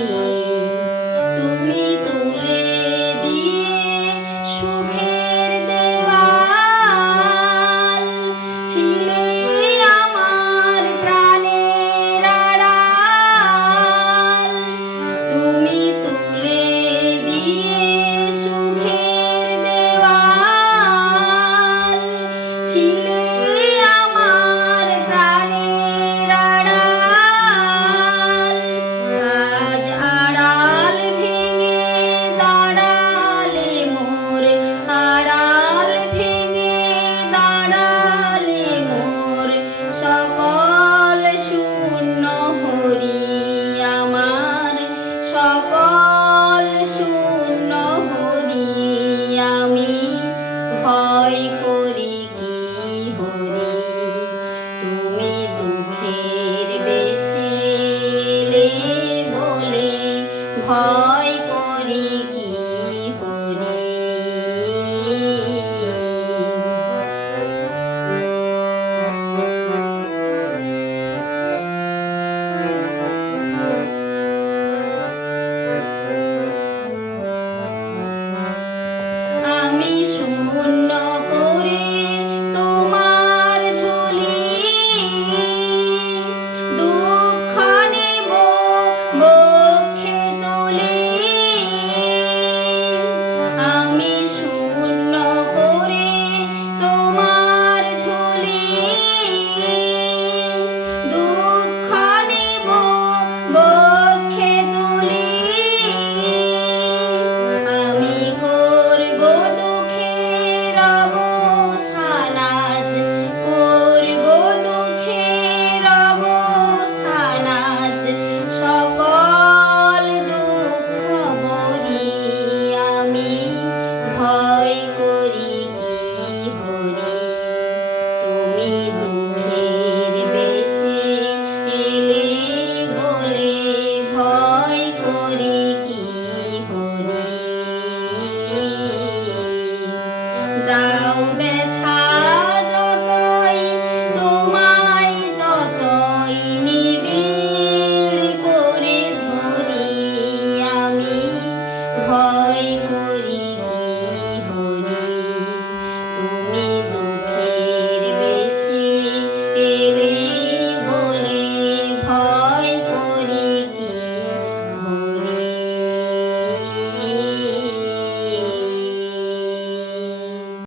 দিয়ে হয় করি কি আমি শূন্য করে তোমার